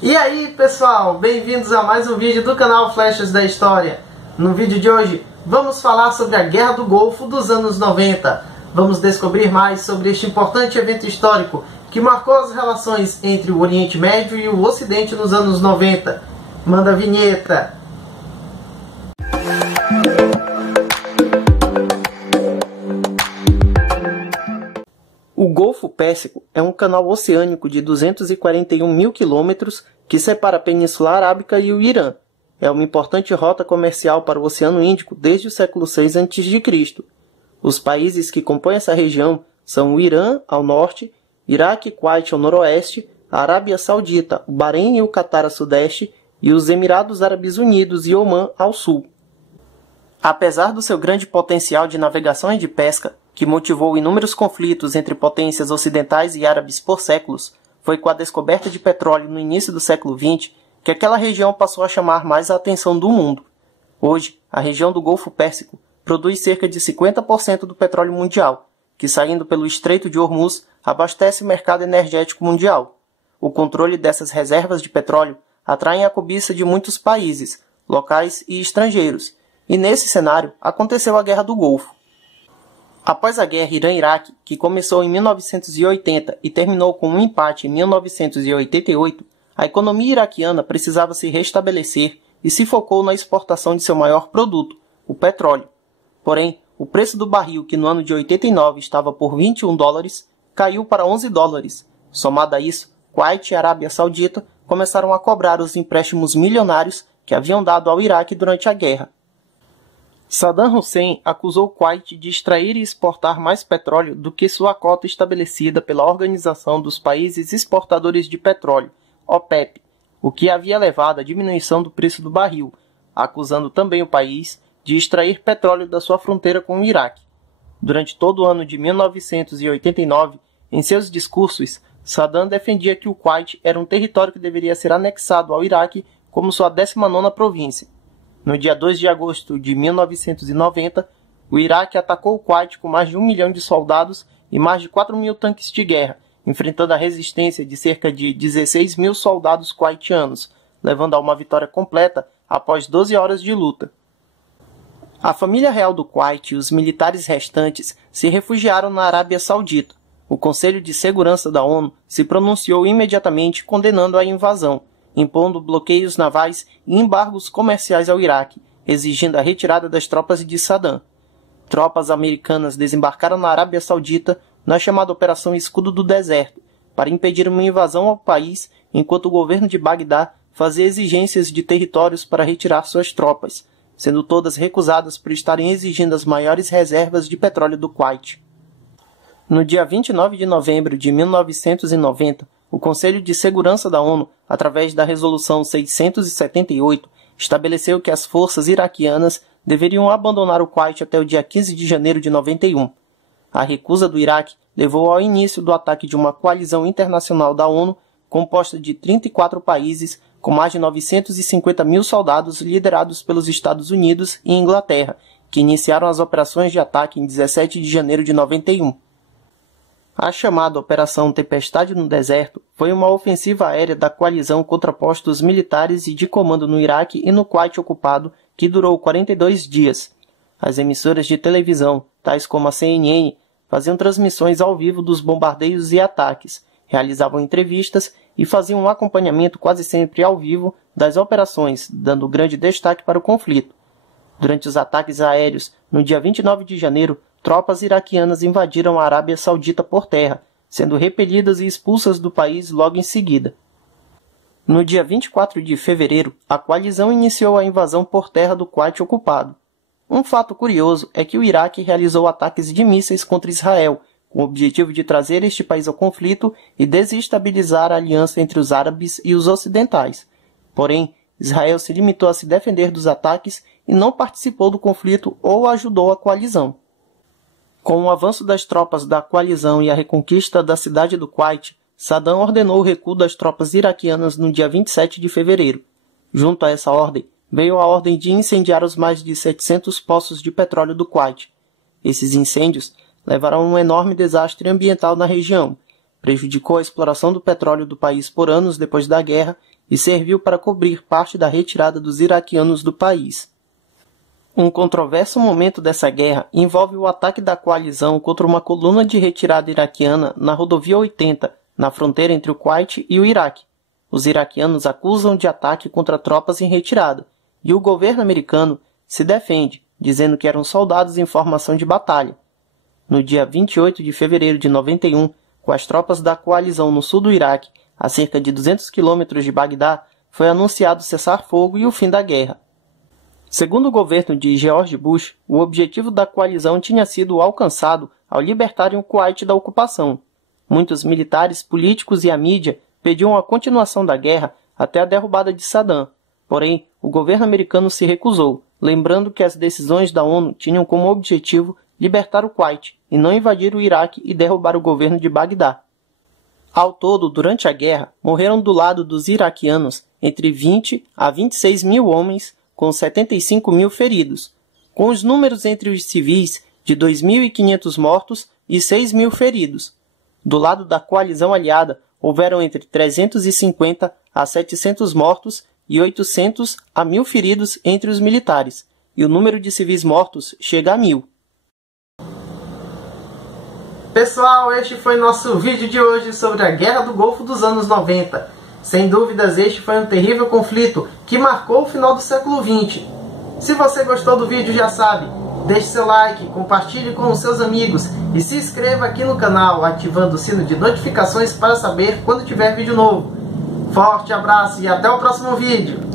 E aí pessoal, bem-vindos a mais um vídeo do canal Flechas da História. No vídeo de hoje vamos falar sobre a Guerra do Golfo dos anos 90. Vamos descobrir mais sobre este importante evento histórico que marcou as relações entre o Oriente Médio e o Ocidente nos anos 90. Manda a vinheta! O Golfo Pérsico é um canal oceânico de 241 mil quilômetros que separa a Península Arábica e o Irã. É uma importante rota comercial para o Oceano Índico desde o século VI a.C. Os países que compõem essa região são o Irã, ao norte, Iraque e Kuwait ao noroeste, a Arábia Saudita, o Bahrein e o Catar a sudeste e os Emirados Árabes Unidos e Omã ao sul. Apesar do seu grande potencial de navegação e de pesca, que motivou inúmeros conflitos entre potências ocidentais e árabes por séculos, foi com a descoberta de petróleo no início do século XX que aquela região passou a chamar mais a atenção do mundo. Hoje, a região do Golfo Pérsico produz cerca de 50% do petróleo mundial, que saindo pelo Estreito de Hormuz abastece o mercado energético mundial. O controle dessas reservas de petróleo atrai a cobiça de muitos países, locais e estrangeiros, e nesse cenário aconteceu a Guerra do Golfo. Após a guerra Irã-Iraque, que começou em 1980 e terminou com um empate em 1988, a economia iraquiana precisava se restabelecer e se focou na exportação de seu maior produto, o petróleo. Porém, o preço do barril, que no ano de 89 estava por $21, caiu para $11. Somado a isso, Kuwait e Arábia Saudita começaram a cobrar os empréstimos milionários que haviam dado ao Iraque durante a guerra. Saddam Hussein acusou Kuwait de extrair e exportar mais petróleo do que sua cota estabelecida pela Organização dos Países Exportadores de Petróleo, OPEP, o que havia levado à diminuição do preço do barril, acusando também o país de extrair petróleo da sua fronteira com o Iraque. Durante todo o ano de 1989, em seus discursos, Saddam defendia que o Kuwait era um território que deveria ser anexado ao Iraque como sua 19ª província. No dia 2 de agosto de 1990, o Iraque atacou o Kuwait com mais de 1 milhão de soldados e mais de 4 mil tanques de guerra, enfrentando a resistência de cerca de 16 mil soldados kuwaitianos, levando a uma vitória completa após 12 horas de luta. A família real do Kuwait e os militares restantes se refugiaram na Arábia Saudita. O Conselho de Segurança da ONU se pronunciou imediatamente condenando a invasão, impondo bloqueios navais e embargos comerciais ao Iraque, exigindo a retirada das tropas de Saddam. Tropas americanas desembarcaram na Arábia Saudita na chamada Operação Escudo do Deserto, para impedir uma invasão ao país, enquanto o governo de Bagdá fazia exigências de territórios para retirar suas tropas, sendo todas recusadas por estarem exigindo as maiores reservas de petróleo do Kuwait. No dia 29 de novembro de 1990, o Conselho de Segurança da ONU, através da Resolução 678, estabeleceu que as forças iraquianas deveriam abandonar o Kuwait até o dia 15 de janeiro de 91. A recusa do Iraque levou ao início do ataque de uma coalizão internacional da ONU, composta de 34 países, com mais de 950 mil soldados liderados pelos Estados Unidos e Inglaterra, que iniciaram as operações de ataque em 17 de janeiro de 91. A chamada Operação Tempestade no Deserto foi uma ofensiva aérea da coalizão contra postos militares e de comando no Iraque e no Kuwait ocupado, que durou 42 dias. As emissoras de televisão, tais como a CNN, faziam transmissões ao vivo dos bombardeios e ataques, realizavam entrevistas e faziam um acompanhamento quase sempre ao vivo das operações, dando grande destaque para o conflito. Durante os ataques aéreos, no dia 29 de janeiro, tropas iraquianas invadiram a Arábia Saudita por terra, sendo repelidas e expulsas do país logo em seguida. No dia 24 de fevereiro, a coalizão iniciou a invasão por terra do Kuwait ocupado. Um fato curioso é que o Iraque realizou ataques de mísseis contra Israel, com o objetivo de trazer este país ao conflito e desestabilizar a aliança entre os árabes e os ocidentais. Porém, Israel se limitou a se defender dos ataques e não participou do conflito ou ajudou a coalizão. Com o avanço das tropas da coalizão e a reconquista da cidade do Kuwait, Saddam ordenou o recuo das tropas iraquianas no dia 27 de fevereiro. Junto a essa ordem, veio a ordem de incendiar os mais de 700 poços de petróleo do Kuwait. Esses incêndios levaram a um enorme desastre ambiental na região, prejudicou a exploração do petróleo do país por anos depois da guerra e serviu para cobrir parte da retirada dos iraquianos do país. Um controverso momento dessa guerra envolve o ataque da coalizão contra uma coluna de retirada iraquiana na rodovia 80, na fronteira entre o Kuwait e o Iraque. Os iraquianos acusam de ataque contra tropas em retirada, e o governo americano se defende, dizendo que eram soldados em formação de batalha. No dia 28 de fevereiro de 91, com as tropas da coalizão no sul do Iraque, a cerca de 200 quilômetros de Bagdá, foi anunciado cessar-fogo e o fim da guerra. Segundo o governo de George Bush, o objetivo da coalizão tinha sido alcançado ao libertarem o Kuwait da ocupação. Muitos militares, políticos e a mídia pediam a continuação da guerra até a derrubada de Saddam. Porém, o governo americano se recusou, lembrando que as decisões da ONU tinham como objetivo libertar o Kuwait e não invadir o Iraque e derrubar o governo de Bagdá. Ao todo, durante a guerra, morreram do lado dos iraquianos entre 20 a 26 mil homens, com 75 mil feridos, com os números entre os civis de 2.500 mortos e 6 mil feridos. Do lado da coalizão aliada, houveram entre 350 a 700 mortos e 800 a 1.000 feridos entre os militares, e o número de civis mortos chega a 1.000. Pessoal, este foi nosso vídeo de hoje sobre a Guerra do Golfo dos anos 90. Sem dúvidas, este foi um terrível conflito que marcou o final do século XX. Se você gostou do vídeo, já sabe, deixe seu like, compartilhe com os seus amigos e se inscreva aqui no canal, ativando o sino de notificações para saber quando tiver vídeo novo. Forte abraço e até o próximo vídeo!